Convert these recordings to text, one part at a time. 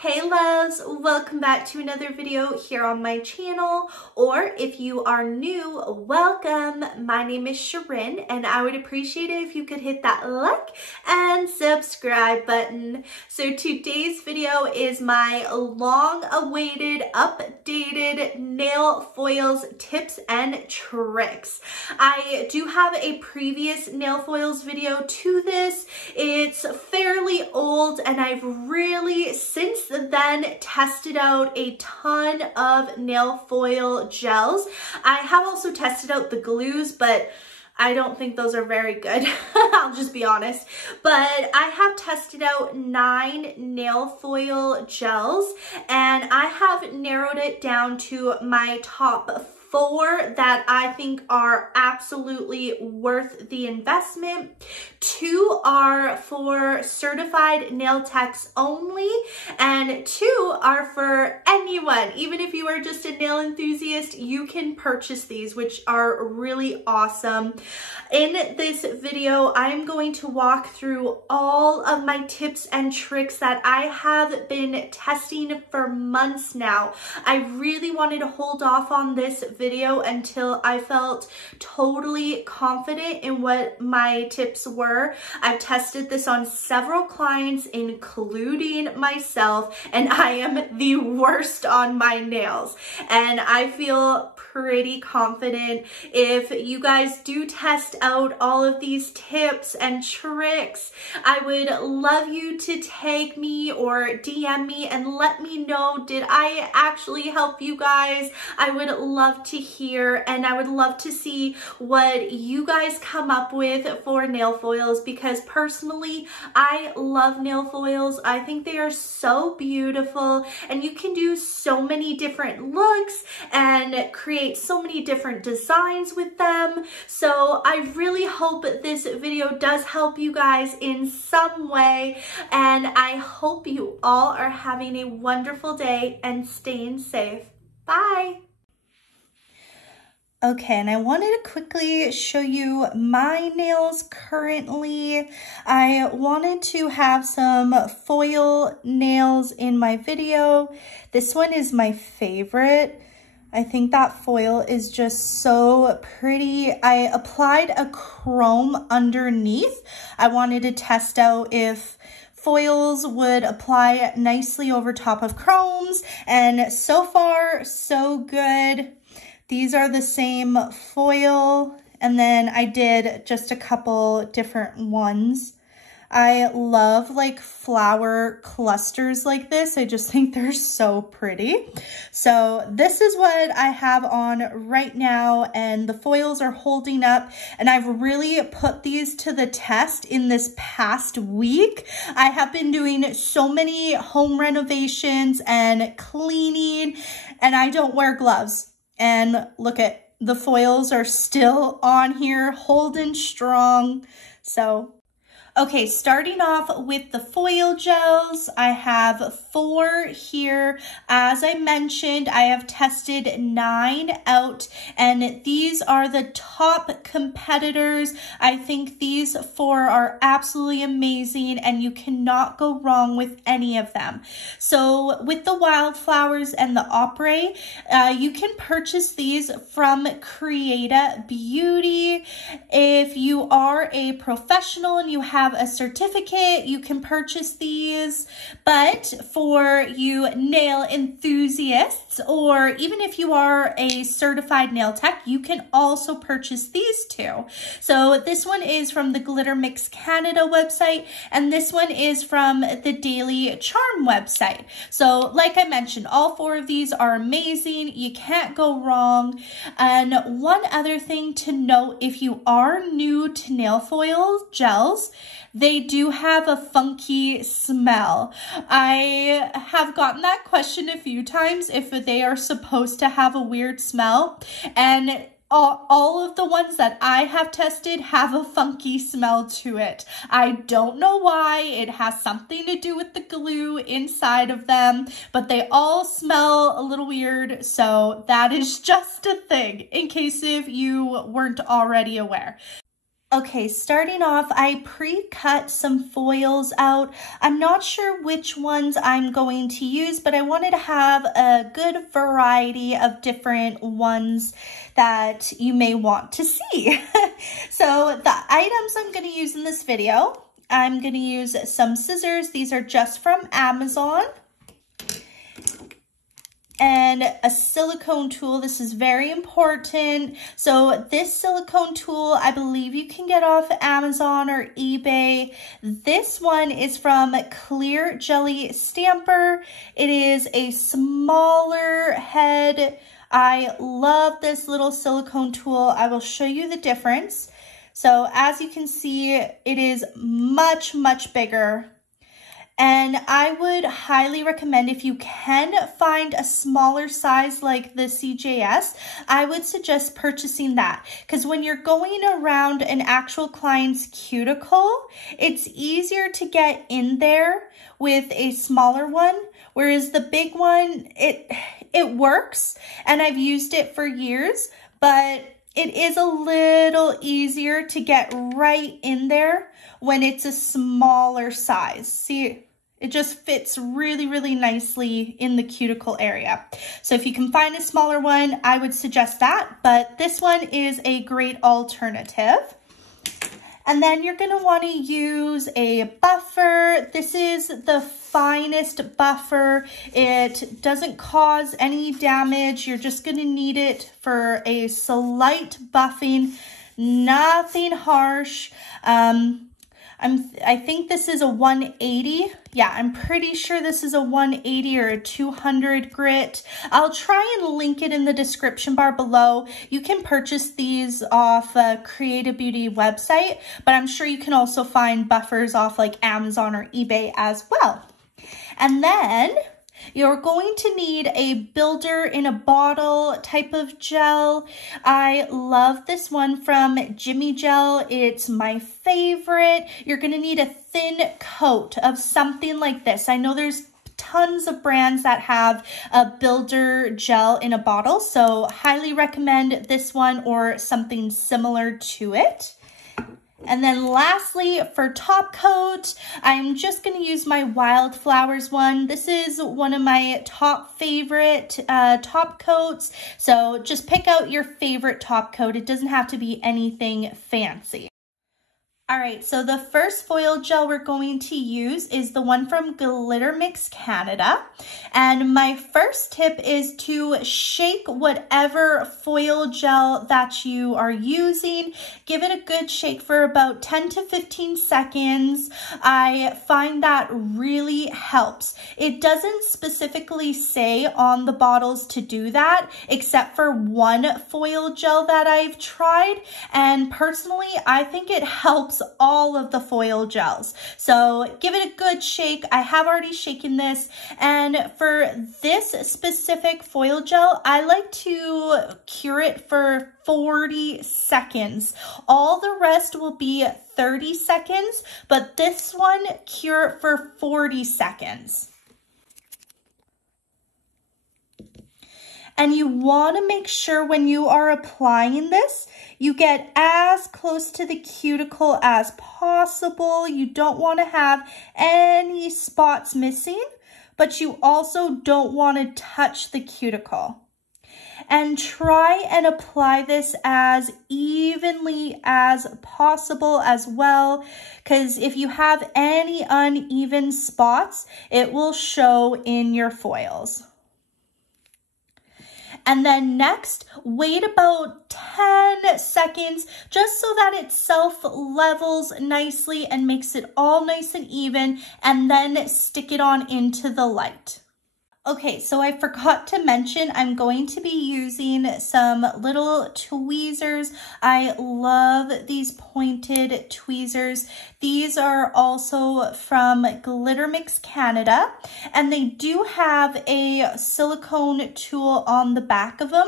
Hey loves, welcome back to another video here on my channel, or if you are new, welcome. My name is Sharon and I would appreciate it if you could hit that like and subscribe button. So today's video is my long-awaited updated nail foils tips and tricks. I do have a previous nail foils video to this. It's fairly old and I've really since then tested out a ton of nail foil gels. I have also tested out the glues, but I don't think those are very good. I'll just be honest. But I have tested out 9 nail foil gels and I have narrowed it down to my top 4 that I think are absolutely worth the investment. 2 are for certified nail techs only, and 2 are for anyone. Even if you are just a nail enthusiast, you can purchase these, which are really awesome. In this video, I am going to walk through all of my tips and tricks that I have been testing for months now. I really wanted to hold off on this video until I felt totally confident in what my tips were. I've tested this on several clients, including myself, and I am the worst on my nails. And I feel pretty confident if you guys do test out all of these tips and tricks, I would love you to tag me or DM me and let me know, did I actually help you guys? I would love to hear, and I would love to see what you guys come up with for nail foils, because personally I love nail foils. I think they are so beautiful and you can do so many different looks and create so many different designs with them. So I really hope this video does help you guys in some way, and I hope you all are having a wonderful day and staying safe. Bye. Okay, and I wanted to quickly show you my nails currently. I wanted to have some foil nails in my video. This one is my favorite. I think that foil is just so pretty. I applied a chrome underneath. I wanted to test out if foils would apply nicely over top of chromes, and so far so good. These are the same foil, and then I did just a couple different ones. I love like flower clusters like this. I just think they're so pretty. So this is what I have on right now, and the foils are holding up, and I've really put these to the test in this past week. I have been doing so many home renovations and cleaning, and I don't wear gloves. And look at, the foils are still on here, holding strong. So, okay, starting off with the foil gels, I have 4 here. As I mentioned, I have tested 9 out, and these are the top competitors. I think these 4 are absolutely amazing, and you cannot go wrong with any of them. So with the wildflowers and the Apres, you can purchase these from Creata Beauty. If you are a professional and you have a certificate, you can purchase these. But for you nail enthusiasts, or even if you are a certified nail tech, you can also purchase these too. So this one is from the Glitter Mix Canada website, and this one is from the Daily Charm website. So like I mentioned, all 4 of these are amazing. You can't go wrong. And one other thing to note, if you are new to nail foil gels, they do have a funky smell. I have gotten that question a few times if they are supposed to have a weird smell, and all of the ones that I have tested have a funky smell to it. I don't know why. It has something to do with the glue inside of them, but they all smell a little weird. So that is just a thing, in case if you weren't already aware. Okay, starting off, I pre-cut some foils out. I'm not sure which ones I'm going to use, but I wanted to have a good variety of different ones that you may want to see. So the items I'm going to use in this video, I'm going to use some scissors. These are just from Amazon. And a silicone tool. This is very important. So this silicone tool, I believe you can get off Amazon or eBay. This one is from Clear Jelly Stamper. It is a smaller head. I love this little silicone tool. I will show you the difference. So as you can see, it is much, much bigger. And I would highly recommend, if you can find a smaller size like the CJS, I would suggest purchasing that. Because when you're going around an actual client's cuticle, it's easier to get in there with a smaller one. Whereas the big one, it works, and I've used it for years, but it is a little easier to get right in there when it's a smaller size. See? It just fits really, really nicely in the cuticle area. So if you can find a smaller one, I would suggest that, but this one is a great alternative. And then you're gonna wanna use a buffer. This is the finest buffer. It doesn't cause any damage. You're just gonna need it for a slight buffing, nothing harsh. I think this is a 180. Yeah, I'm pretty sure this is a 180 or a 200 grit. I'll try and link it in the description bar below. You can purchase these off a Creative Beauty website, but I'm sure you can also find buffers off like Amazon or eBay as well. And then you're going to need a builder in a bottle type of gel. I love this one from Jimmy Gel. It's my favorite. You're going to need a thin coat of something like this. I know there's tons of brands that have a builder gel in a bottle, so highly recommend this one or something similar to it. And then lastly, for top coat, I'm just going to use my Wildflowers one. This is one of my top favorite top coats. So just pick out your favorite top coat. It doesn't have to be anything fancy. All right, so the first foil gel we're going to use is the one from Glitter Mix Canada. And my first tip is to shake whatever foil gel that you are using. Give it a good shake for about 10 to 15 seconds. I find that really helps. It doesn't specifically say on the bottles to do that, except for one foil gel that I've tried. And personally, I think it helps all of the foil gels. So give it a good shake. I have already shaken this, and for this specific foil gel, I like to cure it for 40 seconds. All the rest will be 30 seconds, but this one, cure it for 40 seconds. And you want to make sure when you are applying this, you get as close to the cuticle as possible. You don't want to have any spots missing, but you also don't want to touch the cuticle. And try and apply this as evenly as possible as well, because if you have any uneven spots, it will show in your foils. And then next, wait about 10 seconds just so that it self-levels nicely and makes it all nice and even, and then stick it on into the light. Okay, so I forgot to mention I'm going to be using some little tweezers. I love these pointed tweezers. These are also from Glitter Mix Canada, and they do have a silicone tool on the back of them.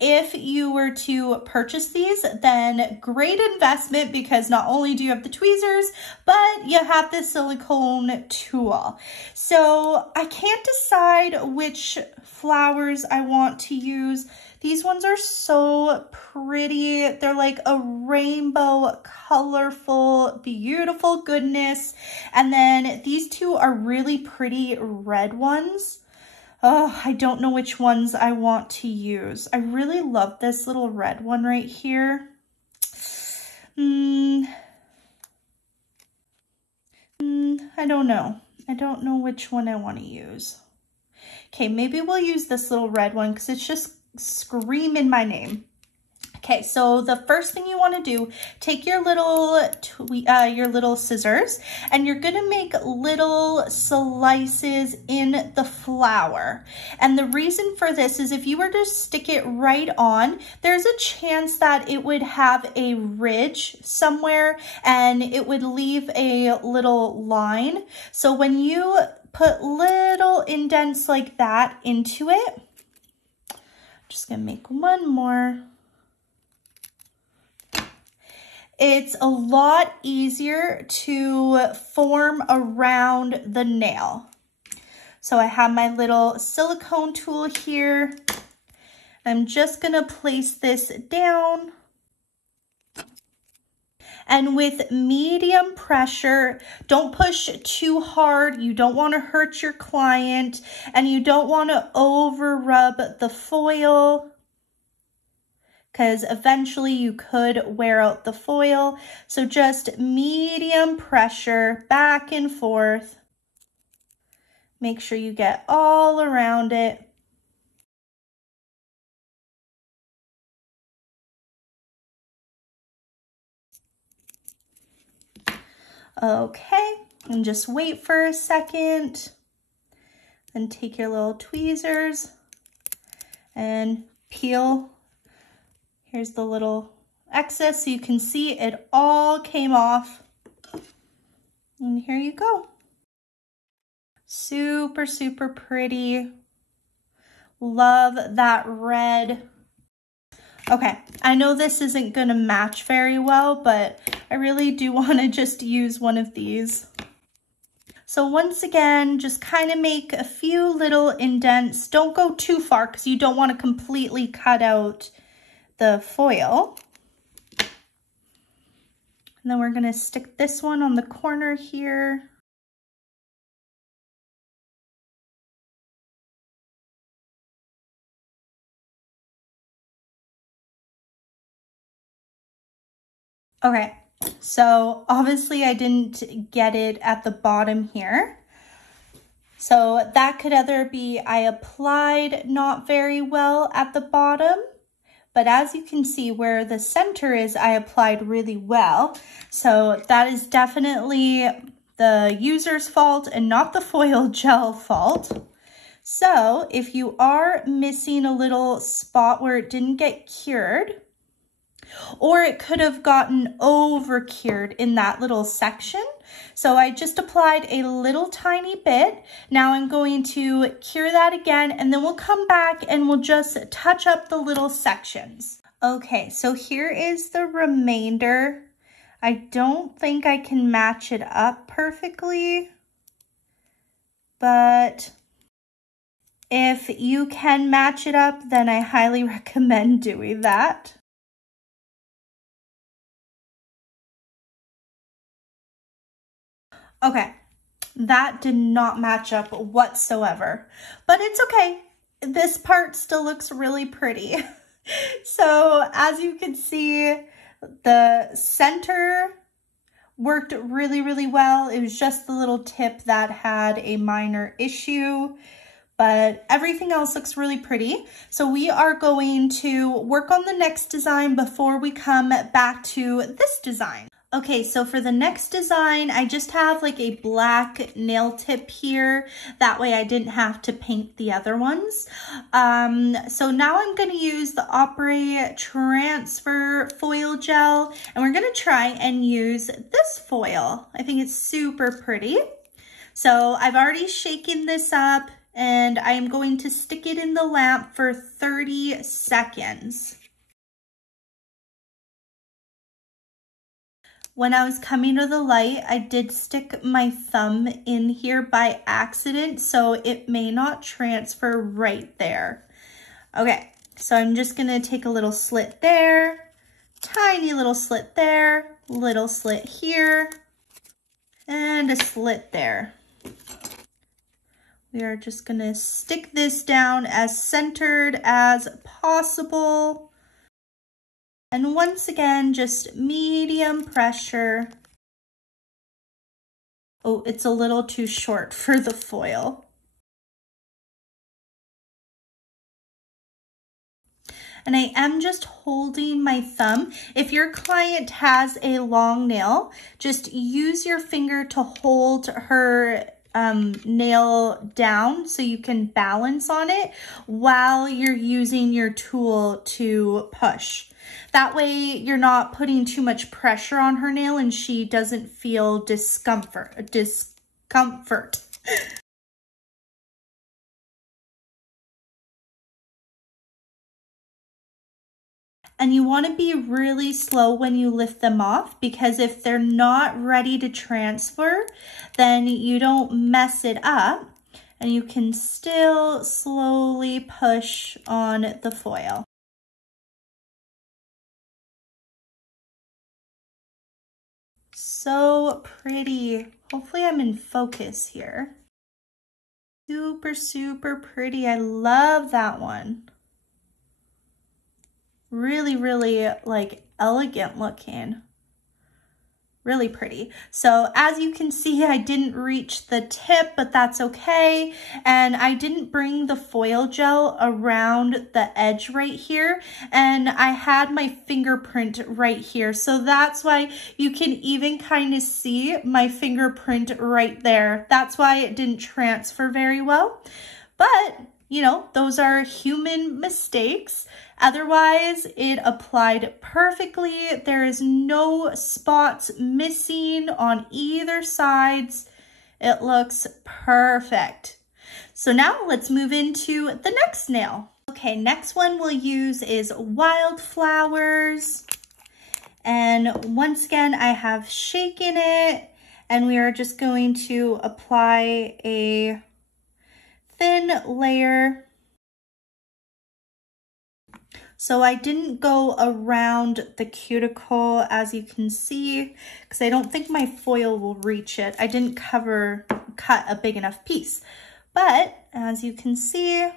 If you were to purchase these, then great investment, because not only do you have the tweezers, but you have the silicone tool. So I can't decide which flowers I want to use. These ones are so pretty. They're like a rainbow, colorful, beautiful goodness. And then these two are really pretty red ones. Oh, I don't know which ones I want to use. I really love this little red one right here. I don't know. I don't know which one I want to use. Okay, maybe we'll use this little red one because it's just screaming my name. Okay, so the first thing you want to do, take your little scissors, and you're gonna make little slices in the flower. And the reason for this is if you were to stick it right on, there's a chance that it would have a ridge somewhere and it would leave a little line. So when you put little indents like that into it, I'm just gonna make one more. It's a lot easier to form around the nail. So I have my little silicone tool here. I'm just gonna place this down. And with medium pressure, don't push too hard. You don't want to hurt your client, and you don't want to over rub the foil, because eventually you could wear out the foil. So just medium pressure, back and forth. Make sure you get all around it. Okay, and just wait for a second. Then take your little tweezers and peel. Here's the little excess so you can see it all came off. And here you go. Super, super pretty. Love that red. Okay, I know this isn't gonna match very well, but I really do wanna just use one of these. So once again, just kind of make a few little indents. Don't go too far because you don't wanna completely cut out the foil. And then we're gonna stick this one on the corner here. Okay, so obviously I didn't get it at the bottom here. So that could either be I applied not very well at the bottom, but as you can see where the center is, I applied really well. So that is definitely the user's fault and not the foil gel fault. So if you are missing a little spot where it didn't get cured, or it could have gotten over cured in that little section. So I just applied a little tiny bit. Now I'm going to cure that again, and then we'll come back and we'll just touch up the little sections. Okay, so here is the remainder. I don't think I can match it up perfectly, but if you can match it up, then I highly recommend doing that. Okay, that did not match up whatsoever, but it's okay. This part still looks really pretty. So as you can see, the center worked really, really well. It was just the little tip that had a minor issue, but everything else looks really pretty. So we are going to work on the next design before we come back to this design. Okay, so for the next design, I just have like a black nail tip here. That way I didn't have to paint the other ones. So now I'm gonna use the Apres transfer foil gel, and we're gonna try and use this foil. I think it's super pretty. So I've already shaken this up, and I am going to stick it in the lamp for 30 seconds. When I was coming to the light, I did stick my thumb in here by accident, so it may not transfer right there. Okay, So I'm just gonna take a little slit there, tiny little slit there, little slit here, and a slit there. We are just gonna stick this down as centered as possible. And once again, just medium pressure. Oh, it's a little too short for the foil. And I am just holding my thumb. If your client has a long nail, just use your finger to hold her nail down so you can balance on it while you're using your tool to push. That way you're not putting too much pressure on her nail and she doesn't feel discomfort. And you want to be really slow when you lift them off, because if they're not ready to transfer, then you don't mess it up and you can still slowly push on the foil. So pretty. Hopefully I'm in focus here. Super, super pretty. I love that one. Really, really like elegant looking. Really pretty. So as you can see, I didn't reach the tip, but that's okay. And I didn't bring the foil gel around the edge right here. And I had my fingerprint right here. So that's why you can even kind of see my fingerprint right there. That's why it didn't transfer very well. But you know, those are human mistakes. Otherwise, it applied perfectly. There is no spots missing on either sides. It looks perfect. So now let's move into the next nail. Okay, next one we'll use is Wildflowers. And once again, I have shaken it, and we are just going to apply a thin layer. So I didn't go around the cuticle, as you can see, because I don't think my foil will reach it. I didn't cut a big enough piece. But as you can see,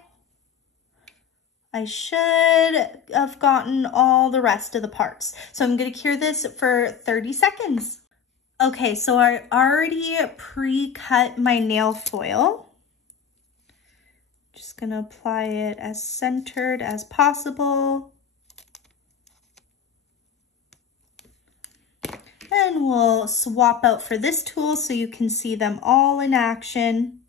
I should have gotten all the rest of the parts. So I'm going to cure this for 30 seconds. Okay, so I already pre-cut my nail foil. Just gonna apply it as centered as possible. And we'll swap out for this tool so you can see them all in action.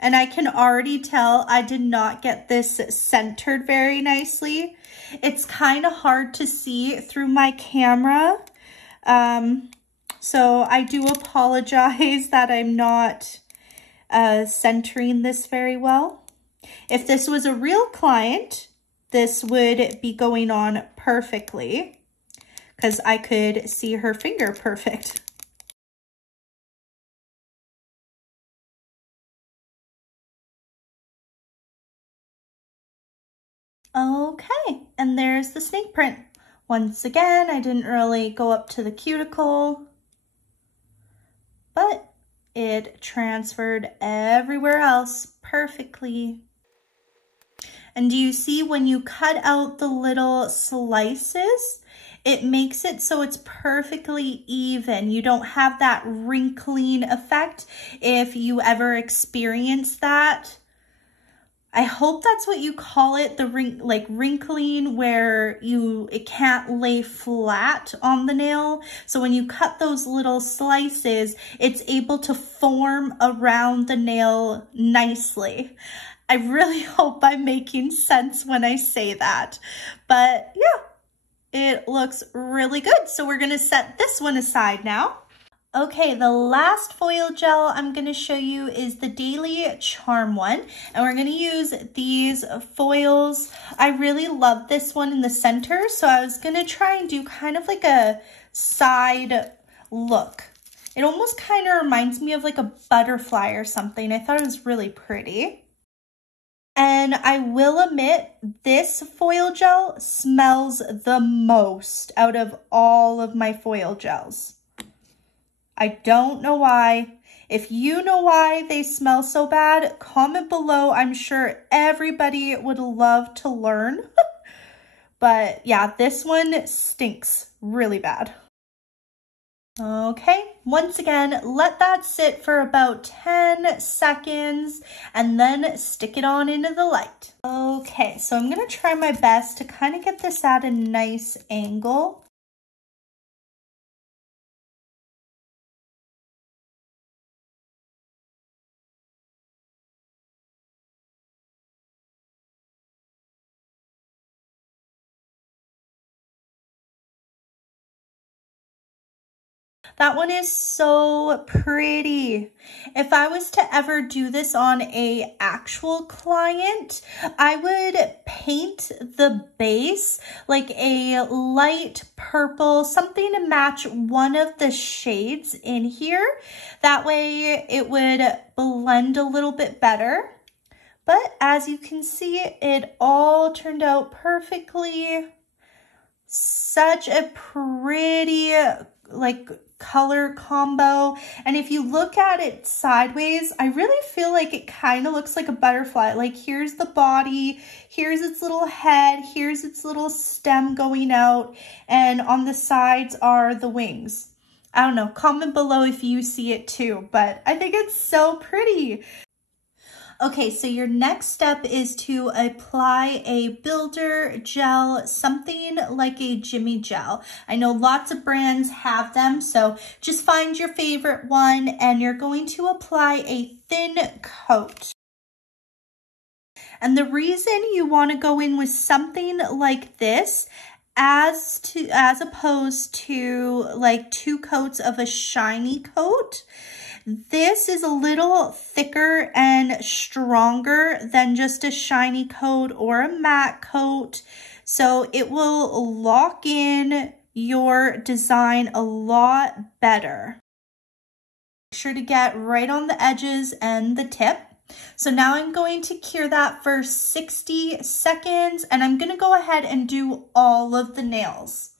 And I can already tell I did not get this centered very nicely. It's kind of hard to see through my camera. So I do apologize that I'm not centering this very well. If this was a real client, this would be going on perfectly because I could see her finger perfect. Okay, and there's the snake print. Once again, I didn't really go up to the cuticle, but it transferred everywhere else perfectly. And do you see when you cut out the little slices, it makes it so it's perfectly even. You don't have that wrinkling effect if you ever experience that. I hope that's what you call it, the wrinkling, where it can't lay flat on the nail. So when you cut those little slices, it's able to form around the nail nicely. I really hope I'm making sense when I say that. But yeah, it looks really good. So we're gonna set this one aside now. Okay, the last foil gel I'm going to show you is the Daily Charm one, and we're going to use these foils. I really love this one in the center, so I was going to try and do kind of like a side look. It almost kind of reminds me of like a butterfly or something. I thought it was really pretty. And I will admit, this foil gel smells the most out of all of my foil gels. I don't know why. If you know why they smell so bad, comment below. I'm sure everybody would love to learn. But yeah, this one stinks really bad. Okay, once again, let that sit for about 10 seconds and then stick it on into the light. Okay, so I'm gonna try my best to kind of get this at a nice angle. That one is so pretty. If I was to ever do this on a actual client, I would paint the base like a light purple, something to match one of the shades in here. That way it would blend a little bit better. But as you can see, it all turned out perfectly. Such a pretty, like, color combo. And if you look at it sideways, I really feel like it kind of looks like a butterfly. Like, here's the body, here's its little head, here's its little stem going out, and on the sides are the wings. I don't know, comment below if you see it too, but I think it's so pretty. Okay, so your next step is to apply a builder gel, something like a Jimmy gel. I know lots of brands have them, so just find your favorite one and you're going to apply a thin coat. And the reason you want to go in with something like this as opposed to like 2 coats of a shiny coat, this is a little thicker and stronger than just a shiny coat or a matte coat, so it will lock in your design a lot better. Make sure to get right on the edges and the tip. So now I'm going to cure that for 60 seconds and I'm going to go ahead and do all of the nails.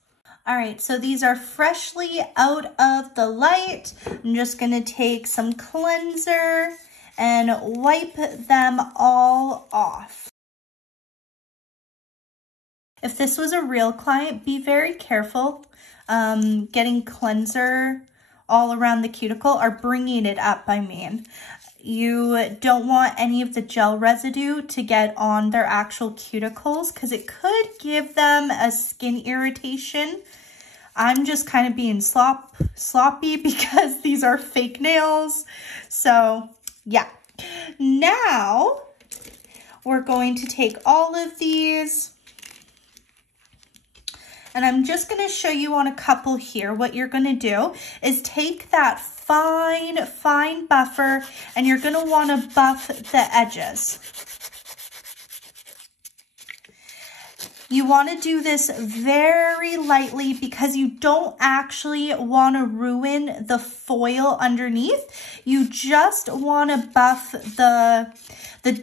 All right, so these are freshly out of the light. I'm just gonna take some cleanser and wipe them all off. If this was a real client, be very careful getting cleanser all around the cuticle, or bringing it up, I mean. You don't want any of the gel residue to get on their actual cuticles because it could give them a skin irritation. I'm just kind of being sloppy because these are fake nails. So yeah. Now we're going to take all of these and I'm just going to show you on a couple here. What you're going to do is take that fine buffer and you're going to want to buff the edges. You want to do this very lightly because you don't actually want to ruin the foil underneath. You just want to buff the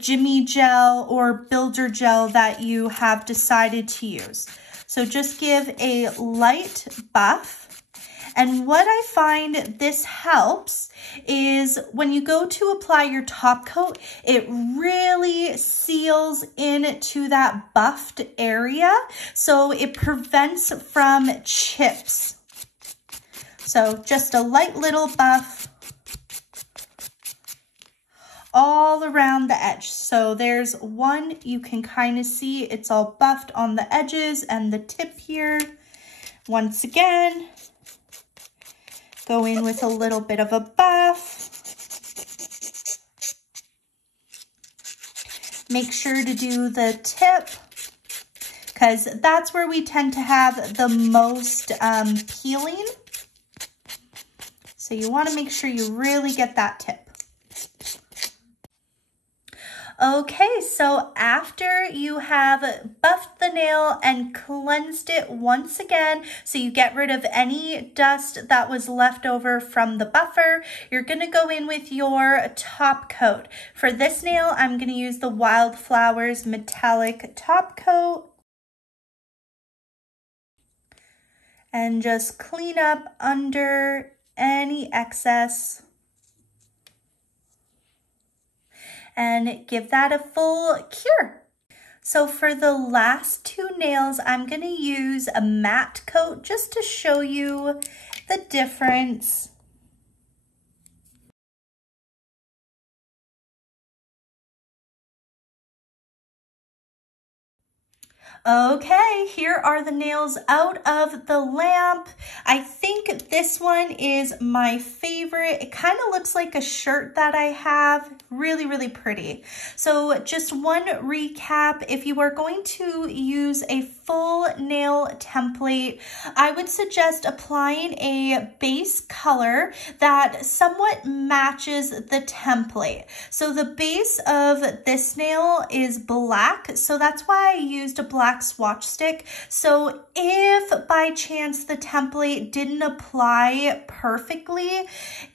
Jimmy gel or builder gel that you have decided to use. So just give a light buff. And what I find this helps is when you go to apply your top coat, it really seals into that buffed area, so it prevents from chips. So just a light little buff all around the edge. So there's one, you can kind of see it's all buffed on the edges and the tip here. Once again, go in with a little bit of a buff. Make sure to do the tip because that's where we tend to have the most peeling. So you want to make sure you really get that tip. Okay, so after you have buffed the nail and cleansed it once again, so you get rid of any dust that was left over from the buffer, you're gonna go in with your top coat. For this nail, I'm gonna use the Wildflowers Metallic Top Coat. And just clean up under any excess. And give that a full cure. So for the last two nails, I'm going to use a matte coat just to show you the difference. Okay, here are the nails out of the lamp. I think this one is my favorite. It kind of looks like a shirt that I have. Really, really pretty. So just one recap, if you are going to use a full nail template, I would suggest applying a base color that somewhat matches the template. So the base of this nail is black, so that's why I used a black swatch stick. So if by chance the template didn't apply perfectly,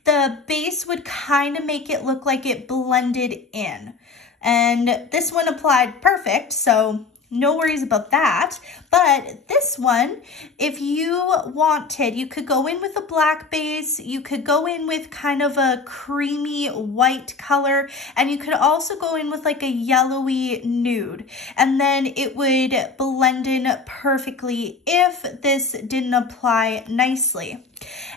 the base would kind of make it look like it blended in. And this one applied perfect, so no worries about that. But this one, if you wanted, you could go in with a black base, you could go in with kind of a creamy white color, and you could also go in with like a yellowy nude, and then it would blend in perfectly if this didn't apply nicely.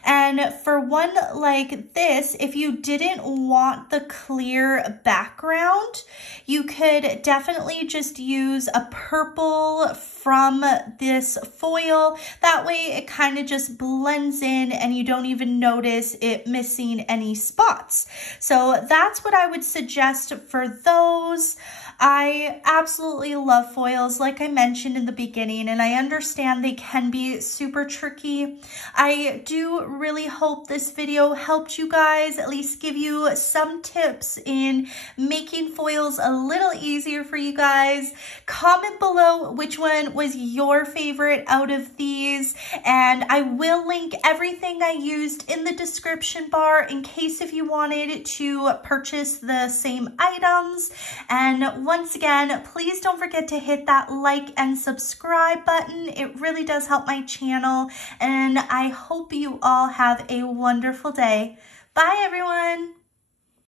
And for one like this, if you didn't want the clear background, you could definitely just use a purple from this foil. That way it kind of just blends in and you don't even notice it missing any spots. So that's what I would suggest for those. I absolutely love foils, like I mentioned in the beginning, and I understand they can be super tricky. I do really hope this video helped you guys, at least give you some tips in making foils a little easier for you guys. Comment below which one was your favorite out of these, and I will link everything I used in the description bar in case if you wanted to purchase the same items. And once again, please don't forget to hit that like and subscribe button. It really does help my channel, and I hope you all have a wonderful day. Bye, everyone.